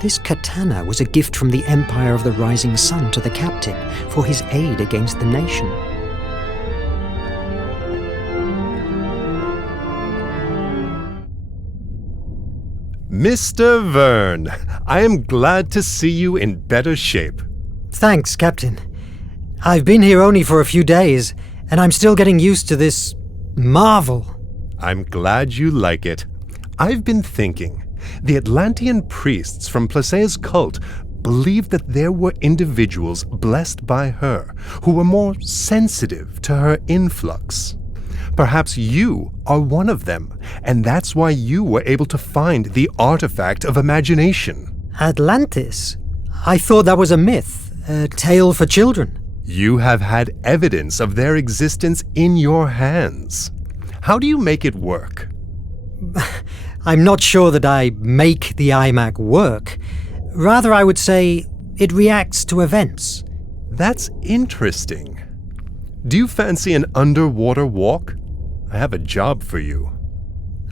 This katana was a gift from the Empire of the Rising Sun to the captain for his aid against the nation. Mr. Verne, I am glad to see you in better shape. Thanks, Captain. I've been here only for a few days, and I'm still getting used to this marvel. I'm glad you like it. I've been thinking. The Atlantean priests from Placea's cult believed that there were individuals blessed by her who were more sensitive to her influx. Perhaps you are one of them, and that's why you were able to find the artifact of imagination. Atlantis? I thought that was a myth, a tale for children. You have had evidence of their existence in your hands. How do you make it work? I'm not sure that I make the iMac work. Rather, I would say it reacts to events. That's interesting. Do you fancy an underwater walk? I have a job for you.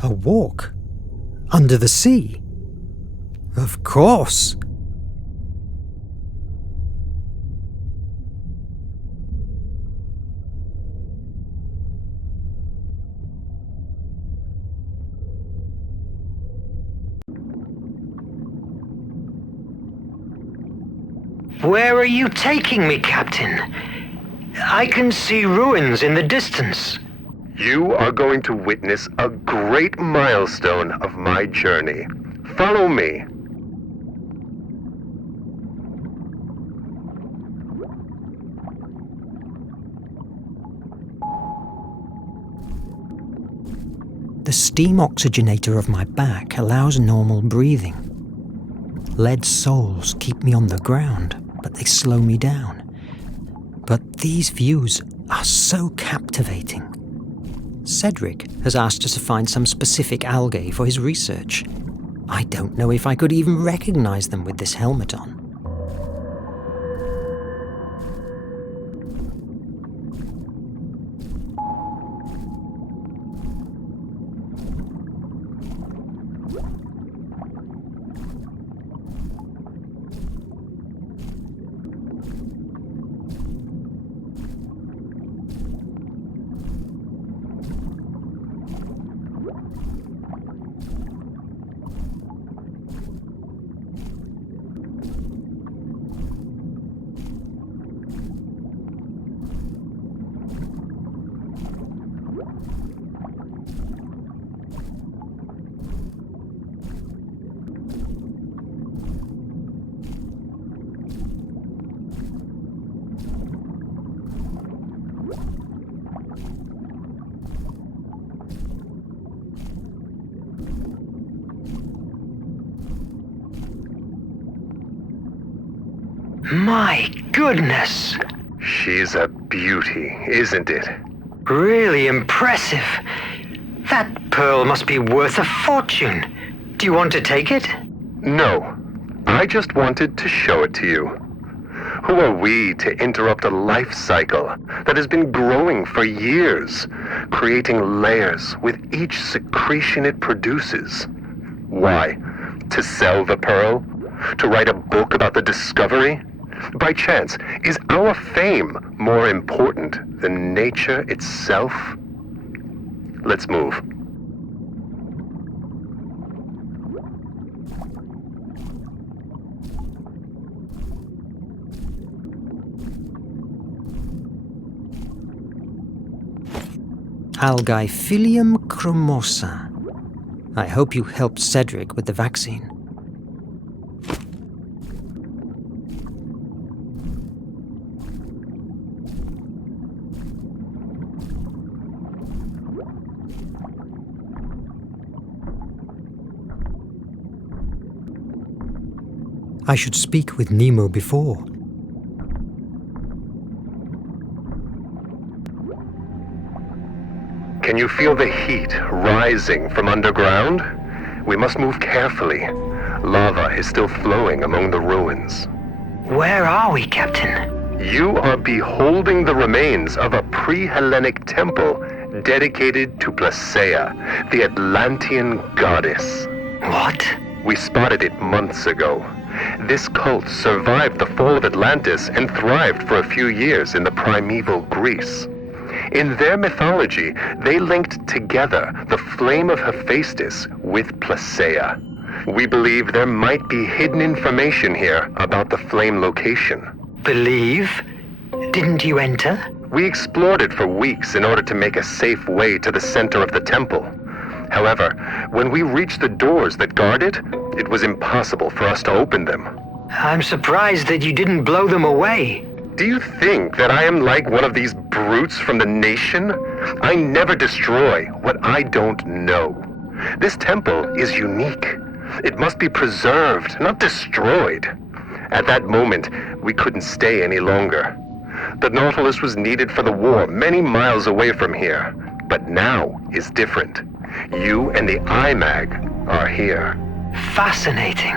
A walk? Under the sea? Of course. Where are you taking me, Captain? I can see ruins in the distance. You are going to witness a great milestone of my journey. Follow me. The steam oxygenator of my back allows normal breathing. Lead soles keep me on the ground, but they slow me down. But these views are so captivating. Cedric has asked us to find some specific algae for his research. I don't know if I could even recognize them with this helmet on. My goodness! She's a beauty, isn't it? Really impressive. That pearl must be worth a fortune. Do you want to take it? No, I just wanted to show it to you. Who are we to interrupt a life cycle that has been growing for years, creating layers with each secretion it produces? Why? To sell the pearl? To write a book about the discovery? By chance, is our fame more important than nature itself? Let's move. Algae-Philium chromosa. I hope you helped Cedric with the vaccine. I should speak with Nemo before. Can you feel the heat rising from underground? We must move carefully. Lava is still flowing among the ruins. Where are we, Captain? You are beholding the remains of a pre-Hellenic temple dedicated to Placea, the Atlantean goddess. What? We spotted it months ago. This cult survived the fall of Atlantis and thrived for a few years in the primeval Greece. In their mythology, they linked together the flame of Hephaestus with Placaea. We believe there might be hidden information here about the flame location. Believe? Didn't you enter? We explored it for weeks in order to make a safe way to the center of the temple. However, when we reached the doors that guard it, it was impossible for us to open them. I'm surprised that you didn't blow them away. Do you think that I am like one of these brutes from the nation? I never destroy what I don't know. This temple is unique. It must be preserved, not destroyed. At that moment, we couldn't stay any longer. The Nautilus was needed for the war many miles away from here, but now is different. You and the IMAG are here. Fascinating.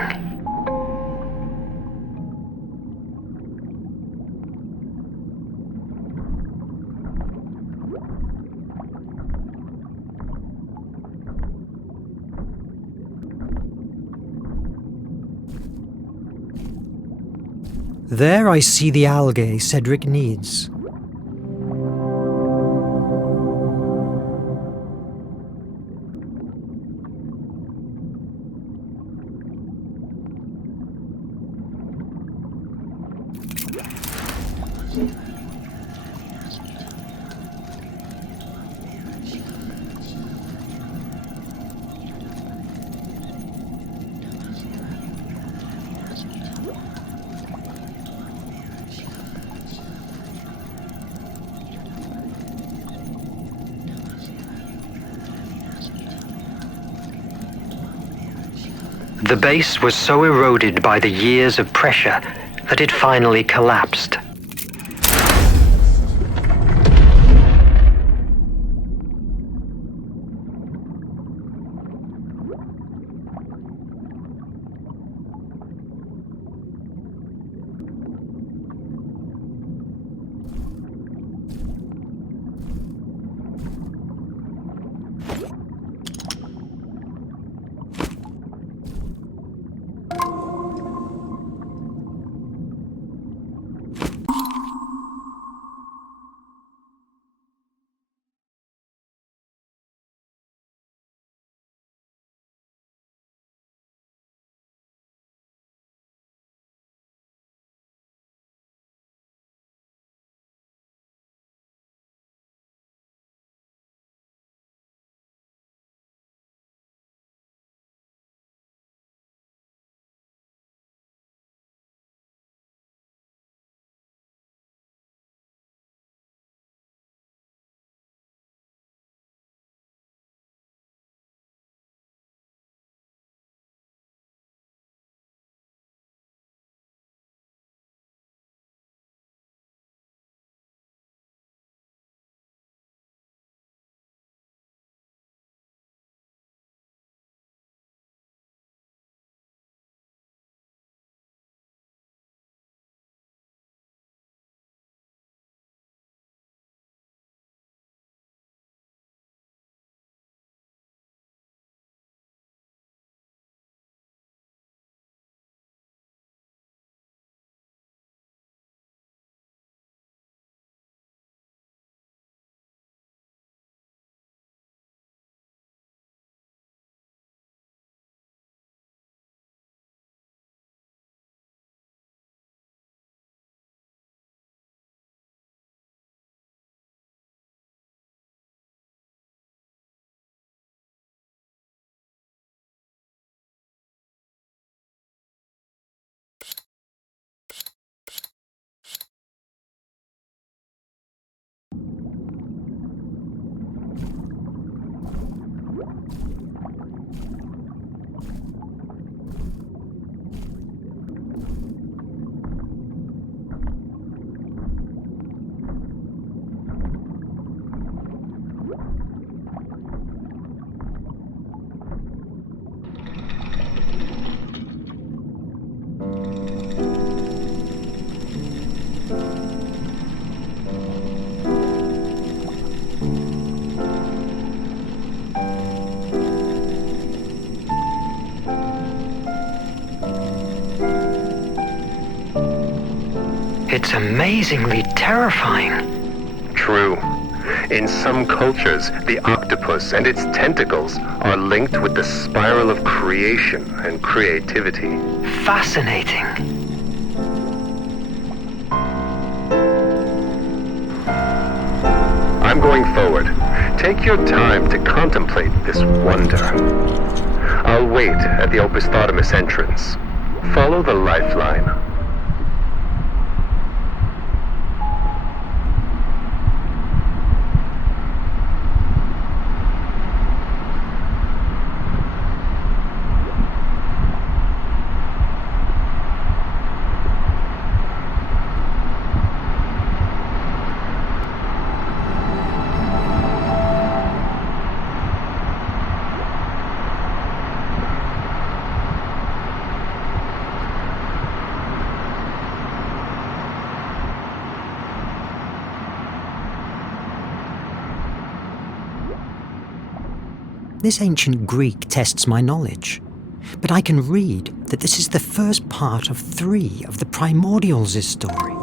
There I see the algae Cedric needs. The base was so eroded by the years of pressure that it finally collapsed. it's amazingly terrifying. True. In some cultures, the octopus and its tentacles are linked with the spiral of creation and creativity. Fascinating. I'm going forward. Take your time to contemplate this wonder. I'll wait at the Opisthotomus entrance. Follow the lifeline. This ancient Greek tests my knowledge, but I can read that this is the first part of 3 of the Primordials' story.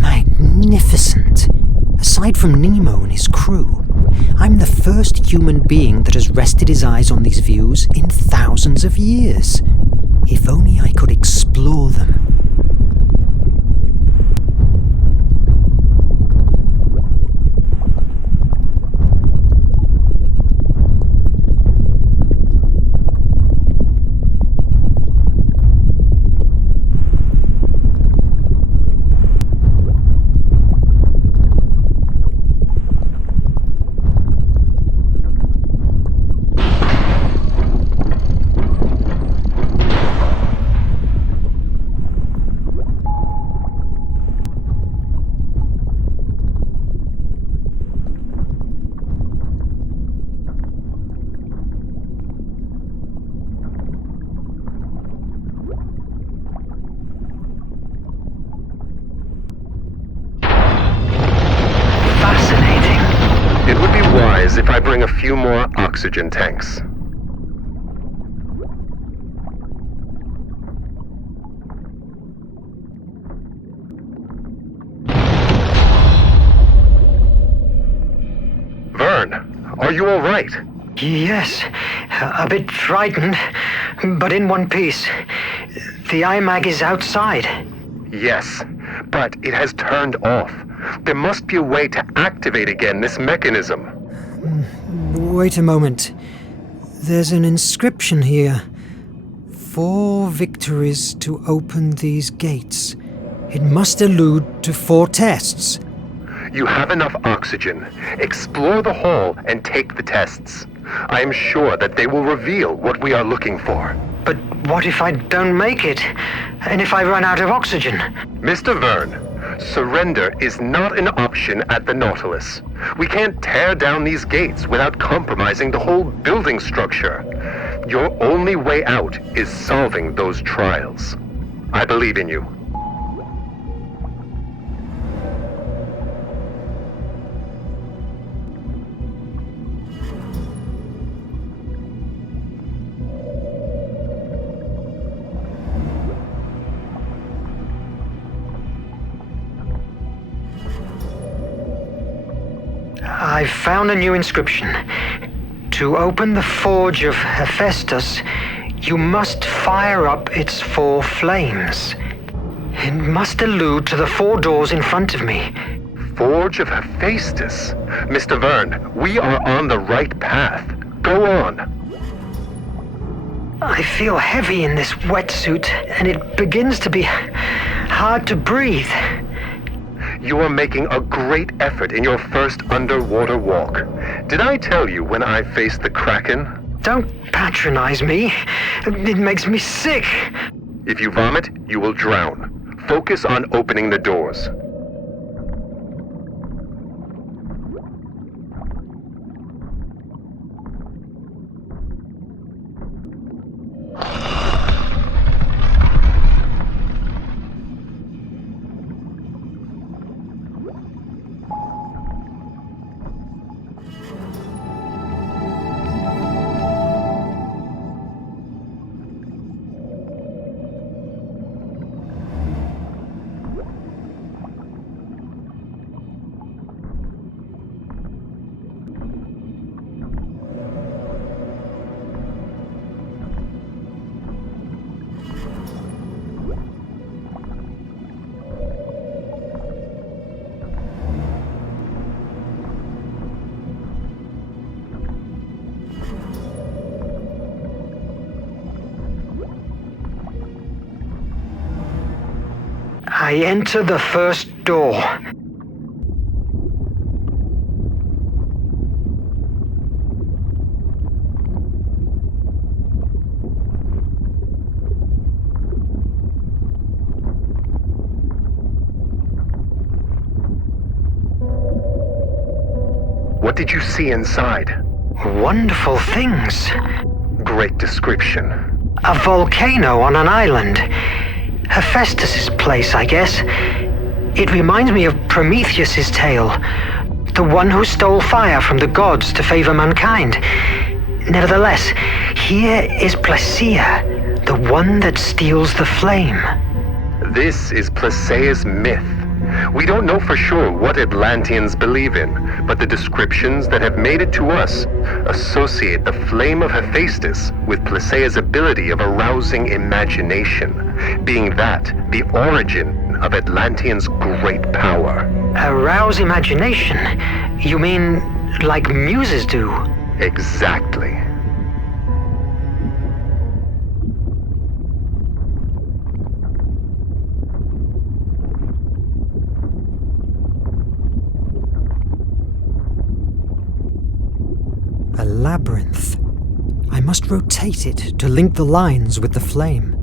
Magnificent. Aside from Nemo and his crew, I'm the first human being that has rested his eyes on these views in thousands of years. If only I could explore them. If I bring a few more oxygen tanks. Verne, are you all right? Yes, a bit frightened, but in one piece. The IMAG is outside. Yes, but it has turned off. There must be a way to activate again this mechanism. Wait a moment. There's an inscription here. 4 victories to open these gates. It must allude to 4 tests. You have enough oxygen. Explore the hall and take the tests. I am sure that they will reveal what we are looking for. But what if I don't make it? And if I run out of oxygen? Mr. Verne, Surrender is not an option at the Nautilus. We can't tear down these gates without compromising the whole building structure. Your only way out is solving those trials. I believe in you. I've found a new inscription. To open the Forge of Hephaestus, you must fire up its 4 flames. It must allude to the 4 doors in front of me. Forge of Hephaestus? Mr. Verne, we are on the right path. Go on. I feel heavy in this wetsuit, and it begins to be hard to breathe. You are making a great effort in your first underwater walk. Did I tell you when I faced the Kraken? Don't patronize me. It makes me sick. If you vomit, you will drown. Focus on opening the doors. I enter the first door. What did you see inside? Wonderful things. Great description. A volcano on an island. Hephaestus's place, I guess. It reminds me of Prometheus's tale. The one who stole fire from the gods to favor mankind. Nevertheless, here is Placia, the one that steals the flame. This is Placea's myth. We don't know for sure what Atlanteans believe in, but the descriptions that have made it to us associate the flame of Hephaestus with Placea's ability of arousing imagination, being that the origin of Atlanteans' great power. Arouse imagination? You mean like muses do? Exactly. A labyrinth. I must rotate it to link the lines with the flame.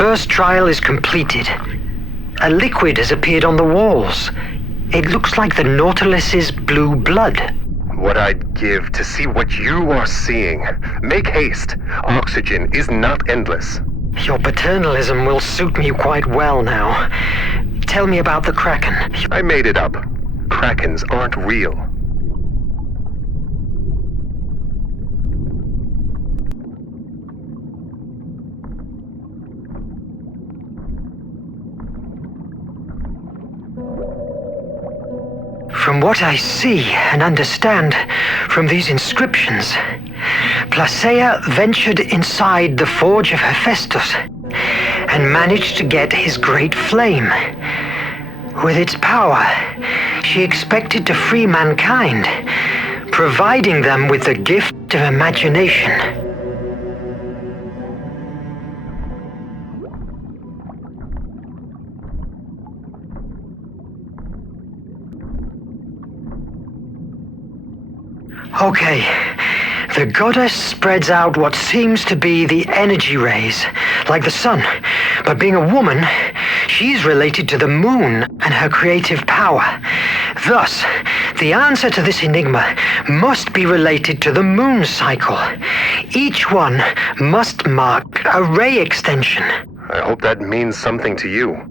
first trial is completed. A liquid has appeared on the walls. It looks like the Nautilus's blue blood. What I'd give to see what you are seeing. Make haste. Oxygen is not endless. Your paternalism will suit me quite well now. Tell me about the Kraken. I made it up. Krakens aren't real. From what I see and understand from these inscriptions, Placea ventured inside the forge of Hephaestus and managed to get his great flame. With its power, she expected to free mankind, providing them with the gift of imagination. Okay, the goddess spreads out what seems to be the energy rays, like the sun. But being a woman, she's related to the moon and her creative power. Thus, the answer to this enigma must be related to the moon cycle. Each one must mark a ray extension. I hope that means something to you.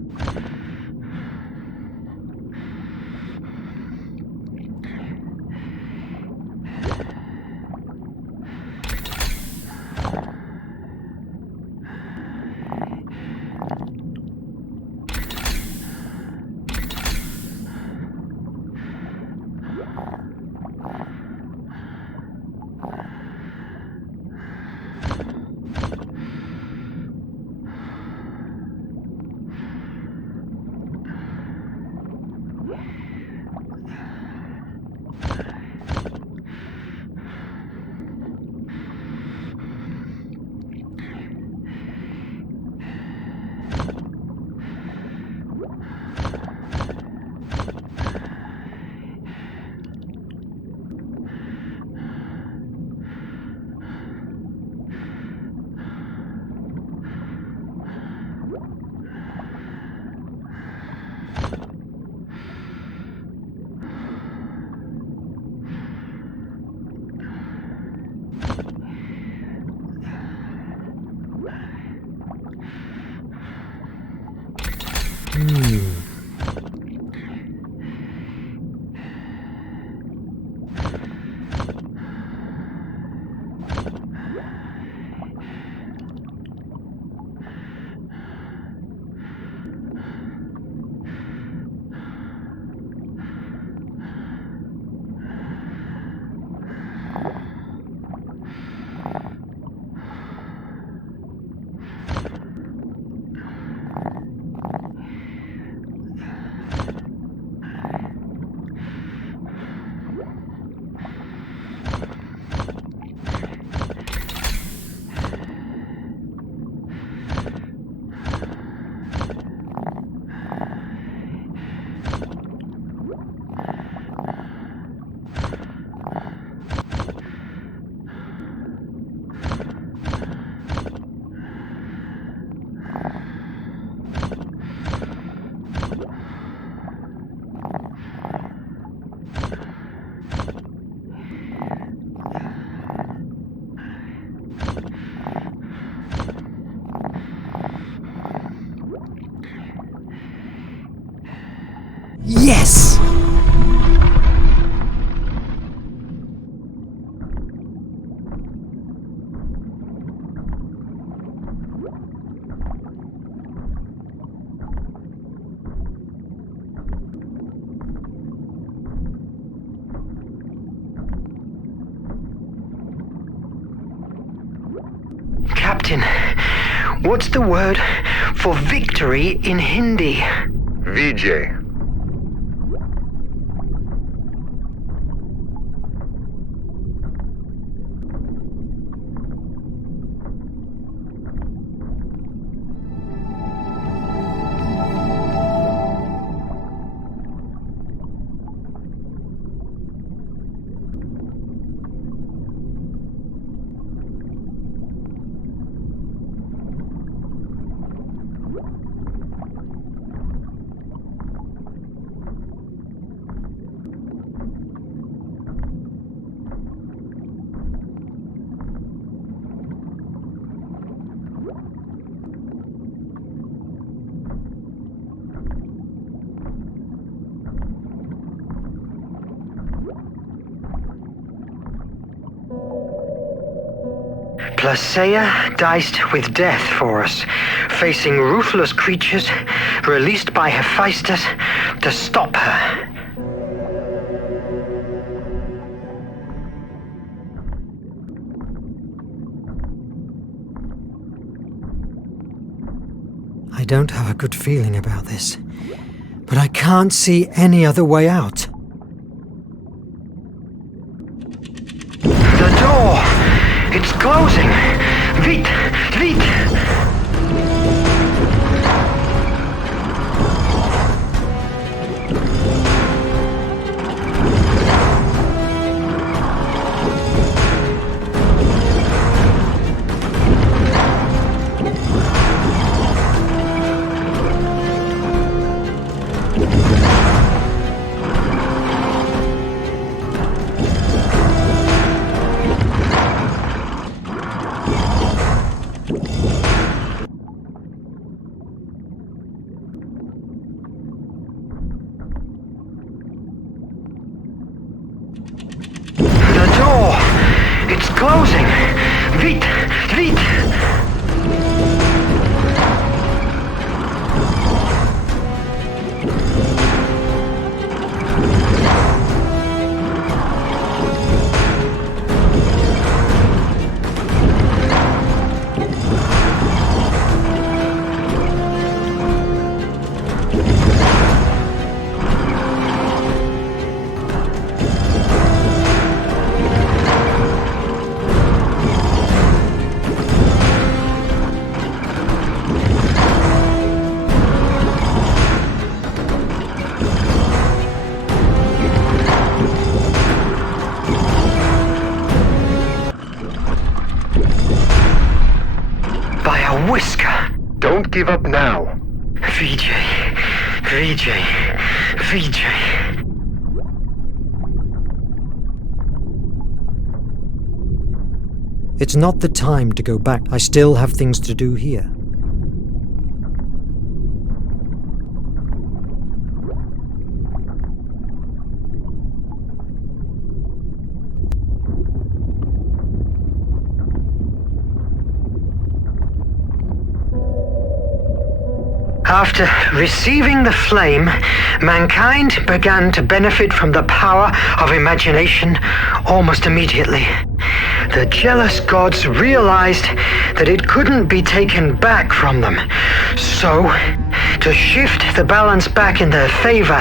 Yes! Captain, what's the word for victory in Hindi? Vijay. Placia diced with death for us, facing ruthless creatures released by Hephaestus to stop her. I don't have a good feeling about this, but I can't see any other way out. The door! It's closing! Vite! Vite! The door! It's closing! Vite! Vite! By a whisker! Don't give up now. VJ, VJ, VJ. It's not the time to go back. I still have things to do here. After receiving the flame, mankind began to benefit from the power of imagination almost immediately. The jealous gods realized that it couldn't be taken back from them. So, to shift the balance back in their favor,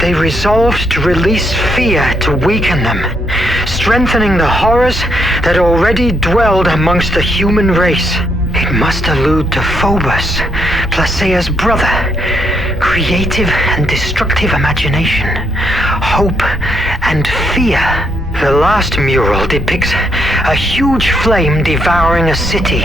they resolved to release fear to weaken them, strengthening the horrors that already dwelled amongst the human race. It must allude to Phobos, Placia's brother. Creative and destructive imagination, hope and fear. The last mural depicts a huge flame devouring a city.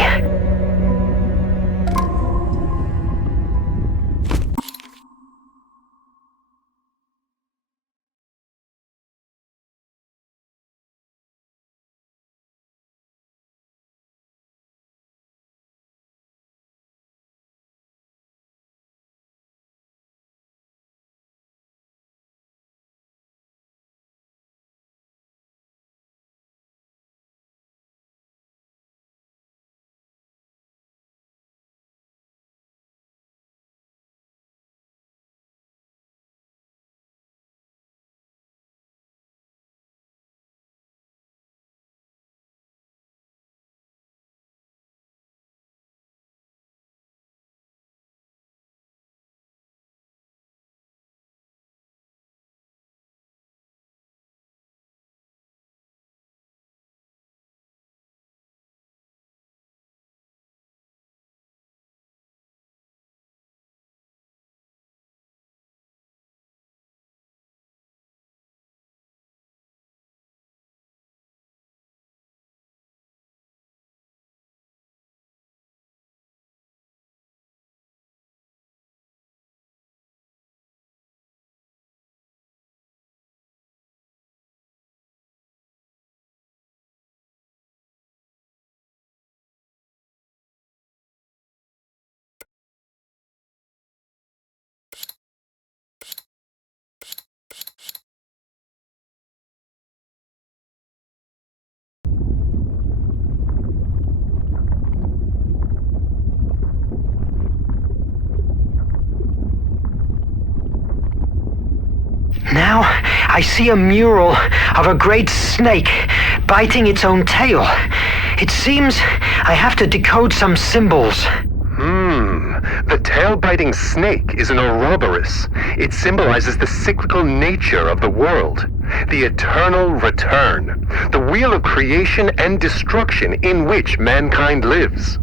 Now I see a mural of a great snake biting its own tail. It seems I have to decode some symbols. The tail-biting snake is an Ouroboros. It symbolizes the cyclical nature of the world, the eternal return, the wheel of creation and destruction in which mankind lives.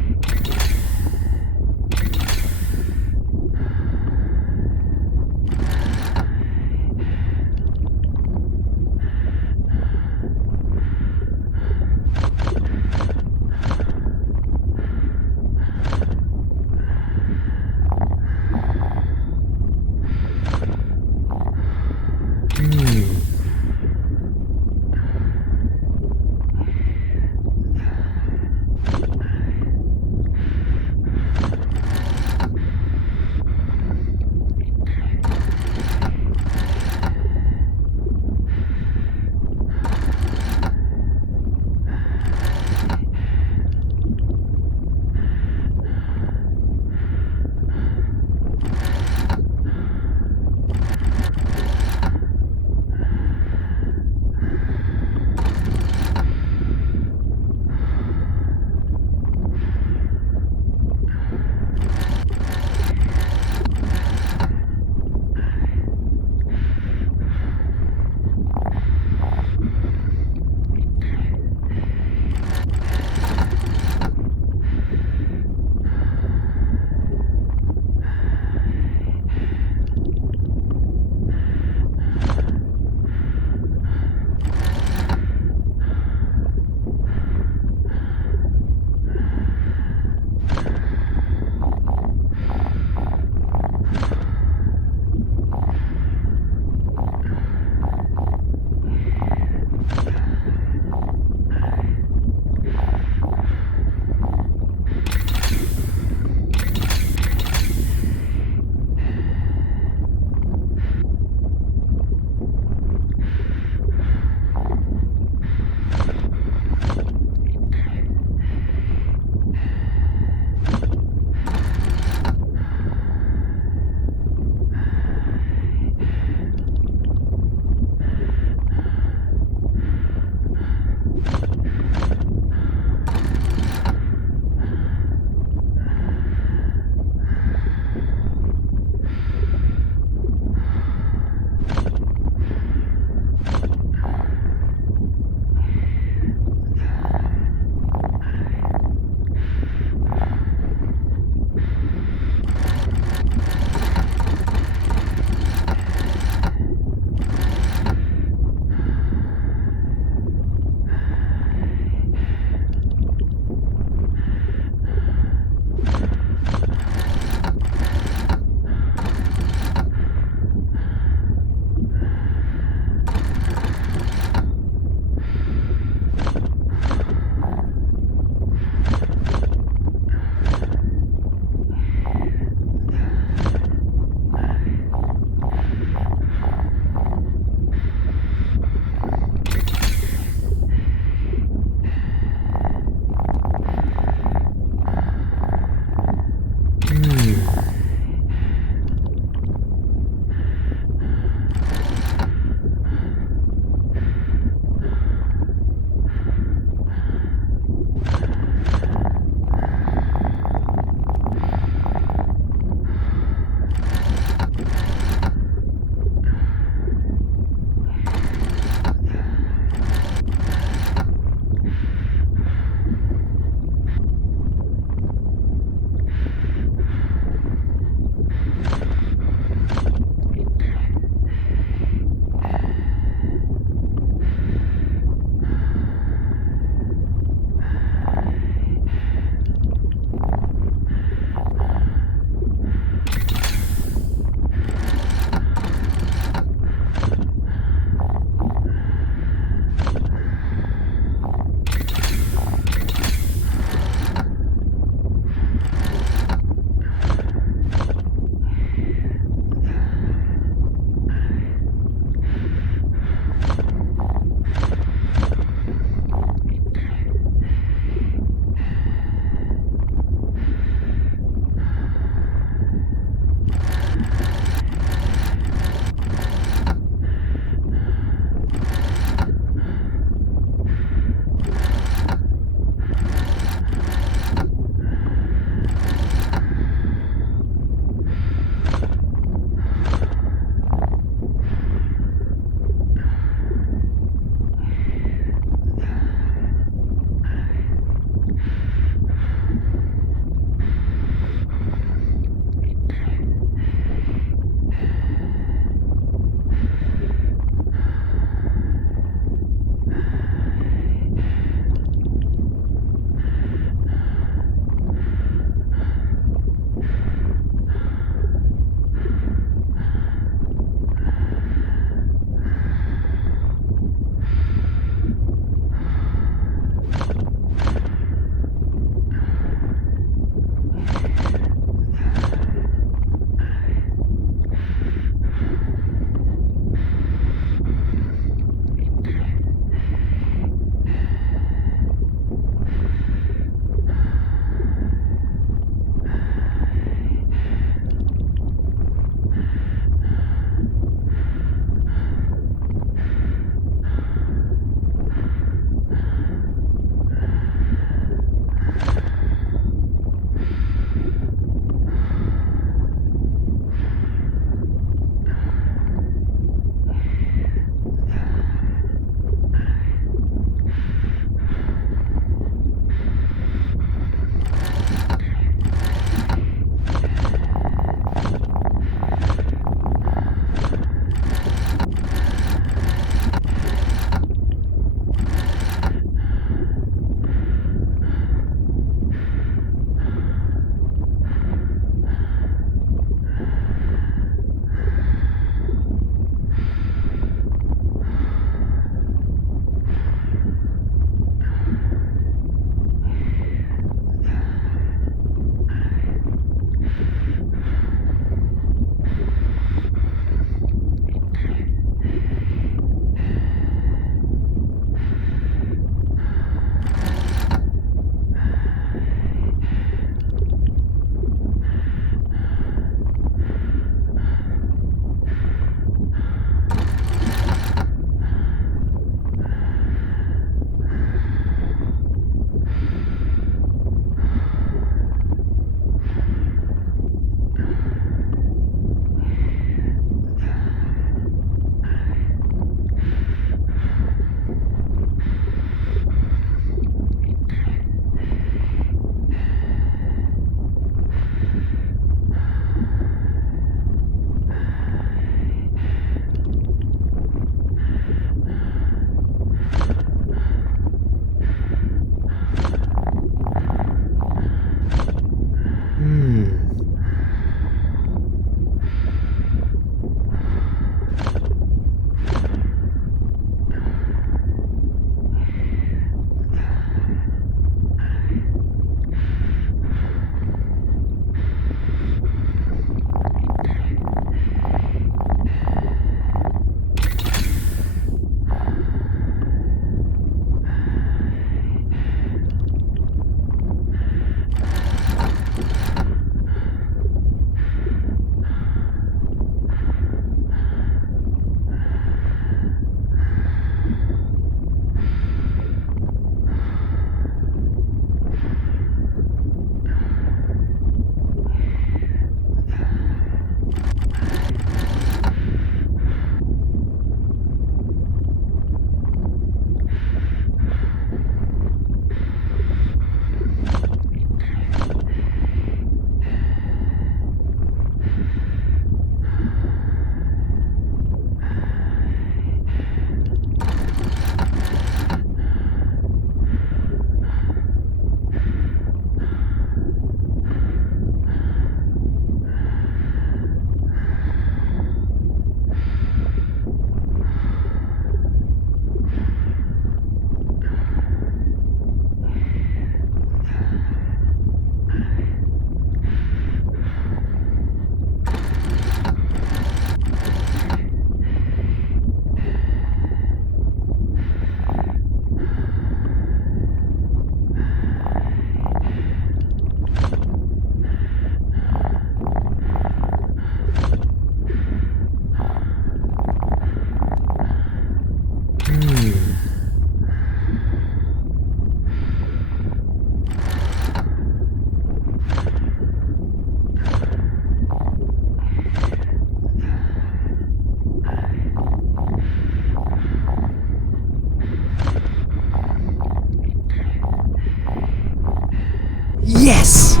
Yes!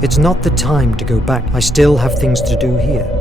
It's not the time to go back. I still have things to do here.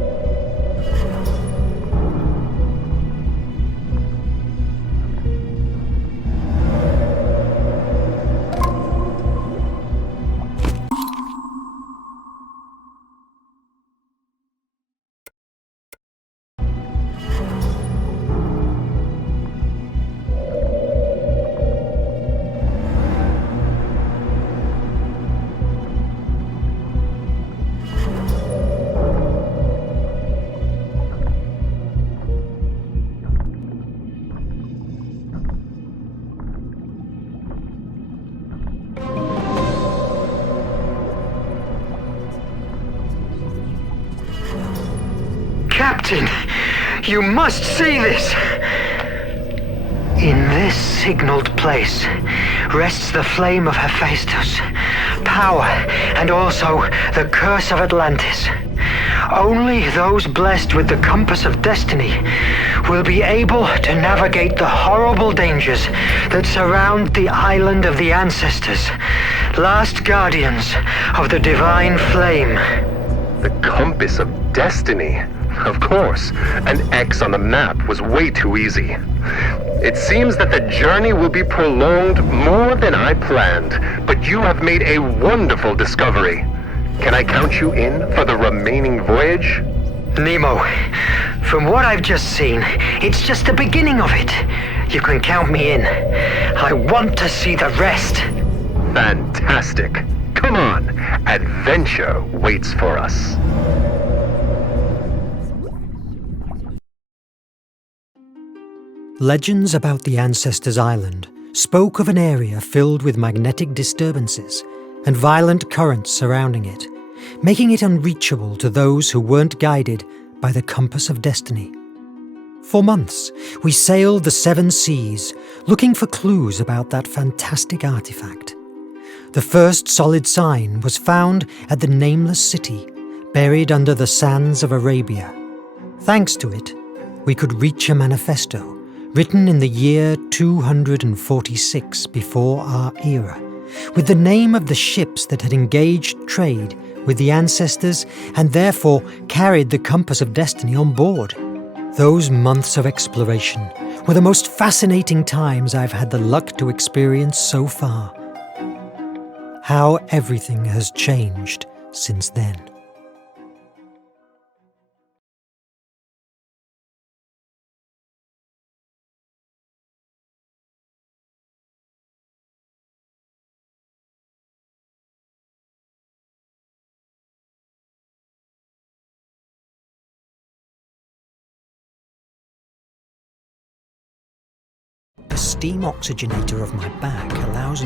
Captain, you must see this! In this signaled place rests the flame of Hephaestus, power, and also the curse of Atlantis. Only those blessed with the compass of destiny will be able to navigate the horrible dangers that surround the island of the ancestors, last guardians of the divine flame. The compass of destiny? Of course. An X on the map was way too easy. It seems that the journey will be prolonged more than I planned, but you have made a wonderful discovery. Can I count you in for the remaining voyage? Nemo, from what I've just seen, it's just the beginning of it. You can count me in. I want to see the rest. Fantastic. Come on, adventure waits for us. Legends about the Ancestors' Island spoke of an area filled with magnetic disturbances and violent currents surrounding it, making it unreachable to those who weren't guided by the compass of destiny. For months, we sailed the 7 seas, looking for clues about that fantastic artifact. The first solid sign was found at the nameless city, buried under the sands of Arabia. Thanks to it, we could reach a manifesto, written in the year 246 before our era, with the name of the ships that had engaged trade with the ancestors and therefore carried the compass of destiny on board. Those months of exploration were the most fascinating times I've had the luck to experience so far. How everything has changed since then. The steam oxygenator of my back allows